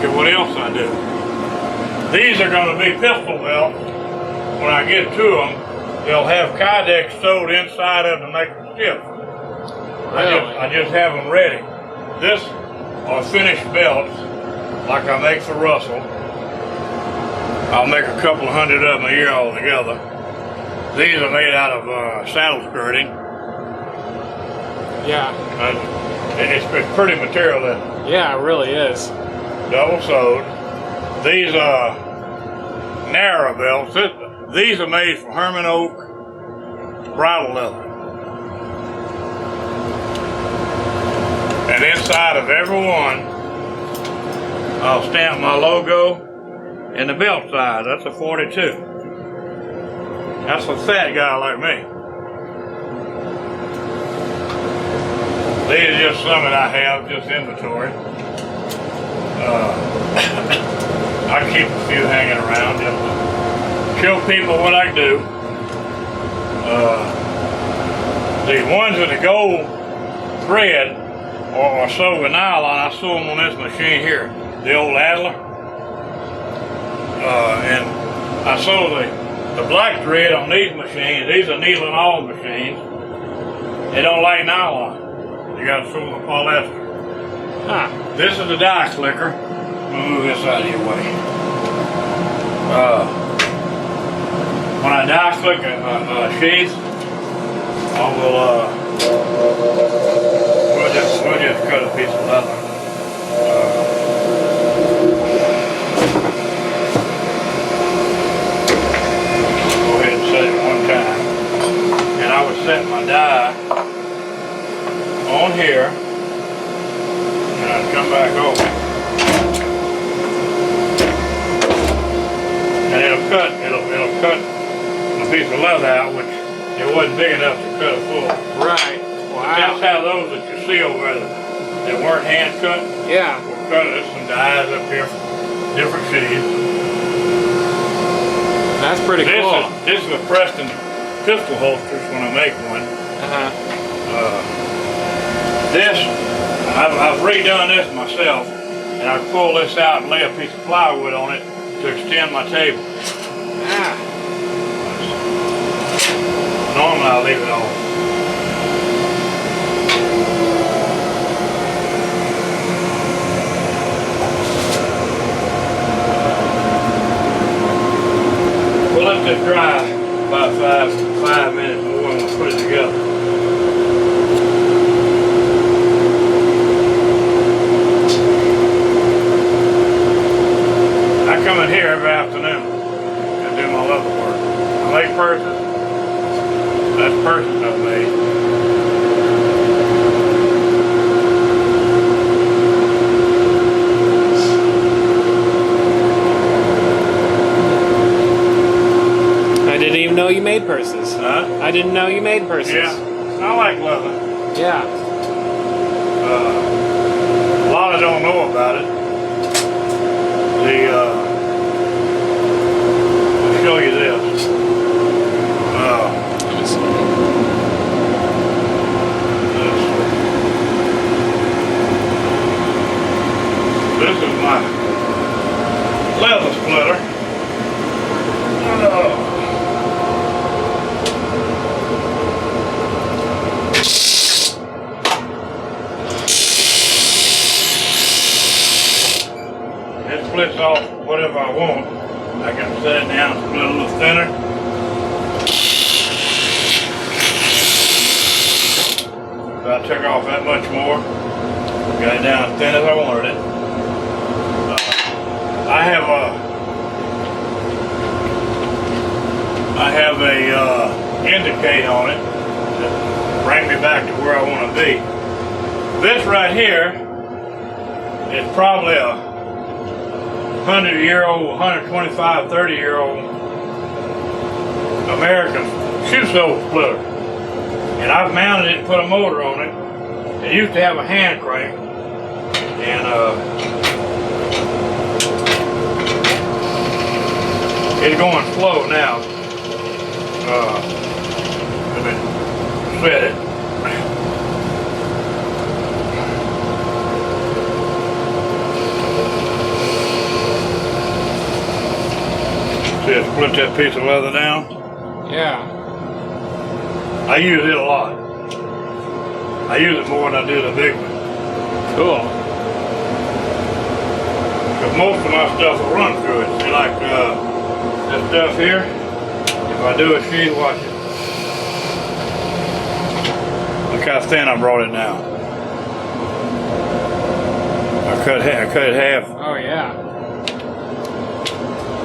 look at what else I do. These are going to be pistol belts. When I get to them, they'll have Kydex sewed inside of them to make them stiff. I just have them ready. This are finished belts, like I make for Russell. I'll make a couple of hundred of them a year altogether. These are made out of saddle skirting. Yeah. It's pretty material, isn't it? Yeah, it really is. Double sewed. These are narrow belts. These are made for Herman Oak bridle leather. And inside of every one, I'll stamp my logo and the belt size. That's a 42. That's a fat guy like me. These are just some that I have, just inventory. I keep a few hanging around just to show people what I do. The ones with the gold thread or sew with nylon, I sew them on this machine here, the old Adler. And I sew the black thread on these machines. These are needle and awl machines. They don't like nylon. You got to sew the polyester. This is the die clicker. Move this out of your way. When I die click a sheath, we'll just cut a piece of leather. Go ahead and set it one time, and I would set my die on here, and I'd come back over. And it'll cut a piece of leather out, which it wasn't big enough to cut a full. Right. Wow. That's how those that you see over there that weren't hand cut. Yeah. We're cutting. There's some dies up here, different sheaths. That's pretty cool. This is a Preston pistol holsters when I make one. This, I've redone this myself, and I pull this out and lay a piece of plywood on it to extend my table. Normally I'll leave it on. We'll let this dry about five minutes more and we'll put it together. I come in here every afternoon and do my leather work. I make purses. That's purses I've made. I didn't even know you made purses. Huh? I didn't know you made purses. Yeah, I like leather. Yeah. A lot of don't know about it. I'll show you this. This is my leather splitter. It splits off whatever I want. I can set it down, split a little thinner. So I took off that much more. Got it down as thin as I wanted it. I have a indicate on it to bring me back to where I want to be. This right here is probably a 100-year-old, 125, 30-year-old American shoe sole splitter. And I've mounted it and put a motor on it. It used to have a hand crank. And it's going slow now. Let me set it. See, I split that piece of leather down. Yeah. I use it a lot. I use it more than I do the big one. Cool. Because most of my stuff will run through it. See, like this stuff here, if I do a sheath, watch it. Look how thin I brought it down. I cut it half. Oh yeah.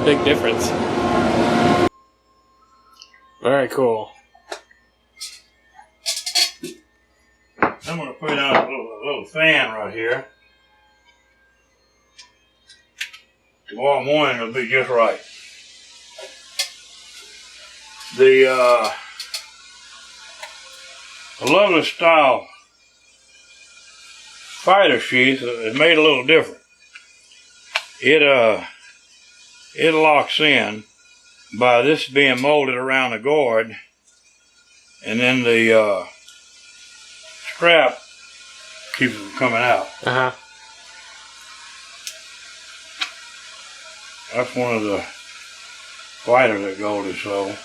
Big difference. Very cool. I'm going to put on a little fan right here. Tomorrow morning it'll be just right. The lovely style fighter sheath is made a little different. It locks in by this being molded around the gourd, and then the strap keeps it from coming out. Uh-huh. That's one of the fighters that Goldie sold.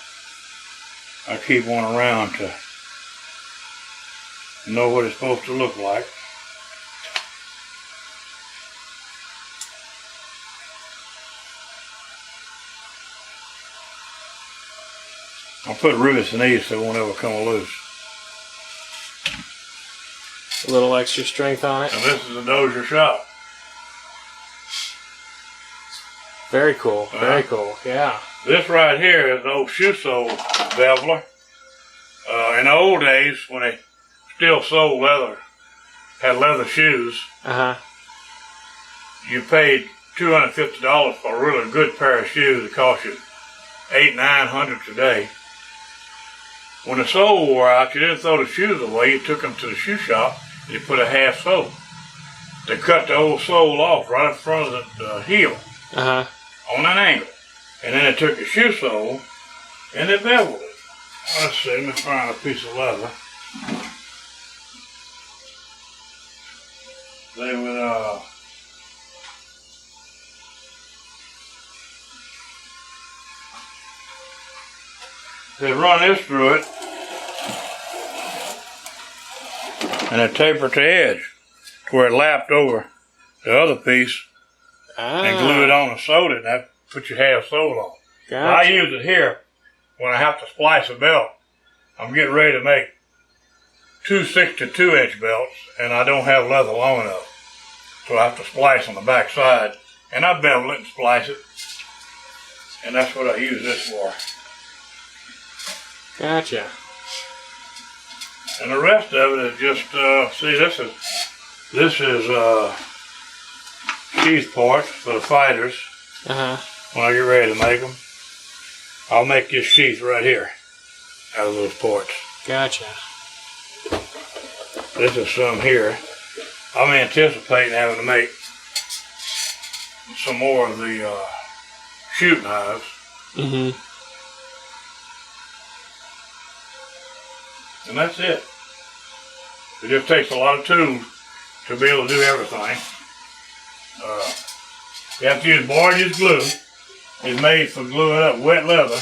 I keep one around to know what it's supposed to look like. I'll put rivets in these so it won't ever come loose. A little extra strength on it. And this is a Dozier shop. Very cool. Very cool. Yeah. This right here is an old shoe sole beveler. In the old days, when they still sold leather, had leather shoes, you paid $250 for a really good pair of shoes. It cost you $800-900 today. When the sole wore out, you didn't throw the shoes away. You took them to the shoe shop and you put a half sole. They cut the old sole off right in front of the heel on an angle. And then they took the shoe sole and they beveled it. Let's see, let me find a piece of leather. They would, they run this through it and they taper the edge to where it lapped over the other piece and glue it on and sewed it, and that put your half sole on. Gotcha. I use it here when I have to splice a belt. I'm getting ready to make two 62-inch belts, and I don't have leather long enough. So I have to splice on the back side, and I bevel it and splice it. And that's what I use this for. Gotcha. And the rest of it is just, see, this is sheath parts for the fighters. When I get ready to make them, I'll make this sheath right here out of those parts. Gotcha. This is some here. I'm anticipating having to make some more of the shoot knives. And that's it. It just takes a lot of tools to be able to do everything. You have to use Borges glue. It's made for gluing up wet leather.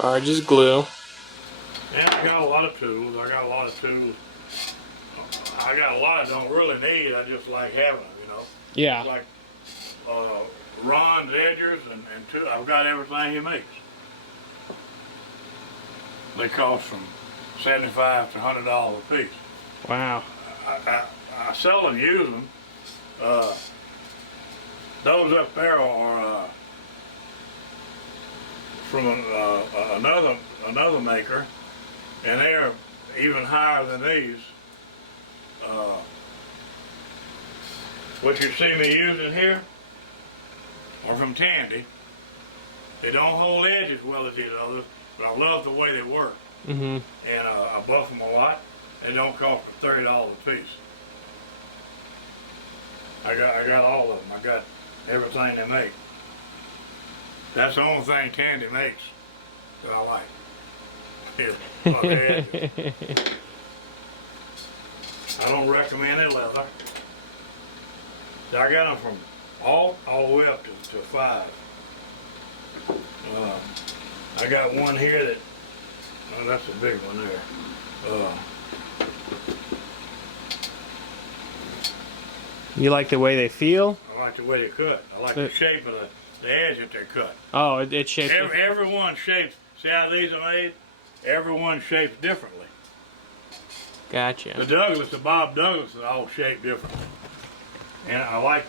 Borges glue. And I got a lot of tools. I got a lot I don't really need. I just like having them, you know. Yeah. Like Ron's edgers and I've got everything he makes. They cost from $75 to $100 a piece. Wow. I seldom use them. Those up there are from another maker, and they are even higher than these. What you see me using here are from Tandy. They don't hold edge as well as these others, but I love the way they work. And I buff them a lot. They don't cost $30 a piece. I got all of them. I got everything they make. That's the only thing Tandy makes that I like. Is buff edges. I don't recommend it leather. So I got them from all the way up to 5. I got one here that, oh, that's a big one there. You like the way they feel? I like the way they cut. I like the shape of the edge that they're cut. Oh, it's shaped. Everyone shapes. See how these are made? Everyone shapes differently. Gotcha. The Bob Douglas is all shaped differently. And I like,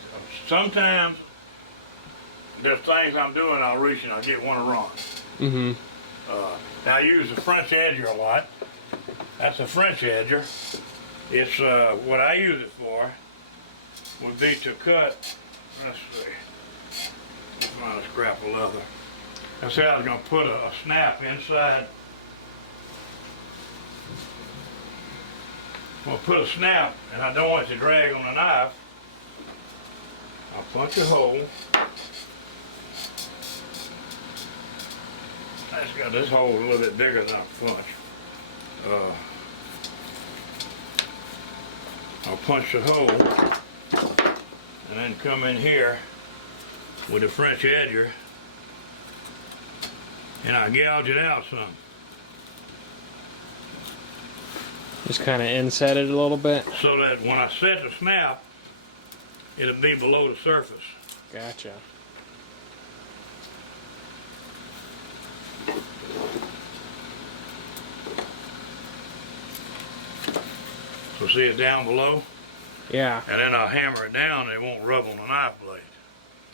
sometimes there's things I'm doing, I'll reach and I'll get one wrong. Mm-hmm. Now I use the French edger a lot. That's a French edger. It's what I use it for would be to cut. Let's see. Let's find a scrap of leather. I said I was going to put a snap inside. I'm going to put a snap, and I don't want it to drag on the knife. I'll punch a hole. This hole is a little bit bigger than I punch. I'll punch the hole and then come in here with a French edger and I gouge it out some. Just kind of inset it a little bit. So that when I set the snap, it'll be below the surface. Gotcha. So see it down below? Yeah. And then I'll hammer it down and it won't rub on the knife blade.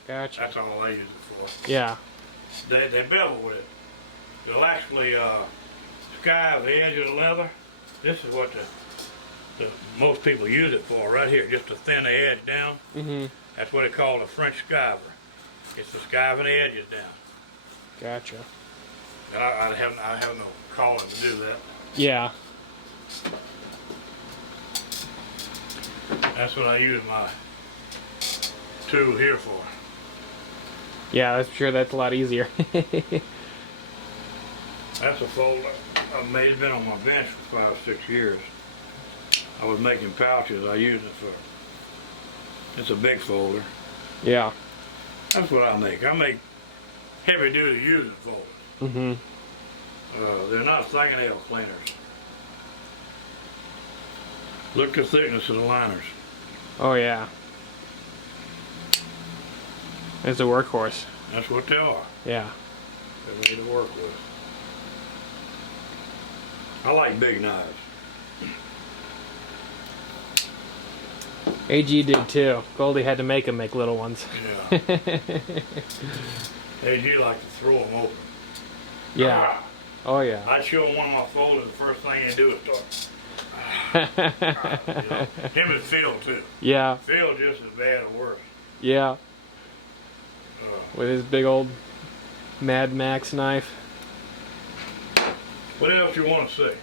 Gotcha. That's all I use it for. Yeah. They bevel with it. They'll actually skive the edge of the leather. This is what the most people use it for right here, just to thin the edge down. Mm-hmm. That's what they call a French skiver. It's the skiving the edges down. Gotcha. And I have no calling to do that. Yeah. That's what I use my tool here for. Yeah, I'm sure that's a lot easier. That's a folder I've made. It's been on my bench for 5 or 6 years. I was making pouches. I used it for. It's a big folder. Yeah. That's what I make. I make heavy duty using folders. Mm-hmm. They're not fingernail cleaners. Look at the thickness of the liners. Oh yeah. It's a workhorse. That's what they are. Yeah. They're made to work with. I like big knives. AG did too. Goldie had to make him make little ones. Yeah. AG like to throw them open. Yeah. Oh yeah. I'd show him one of my folders. The first thing he'd do is start. You know, him and Phil too. Yeah. Phil just as bad or worse. Yeah. With his big old Mad Max knife. What else you want to see?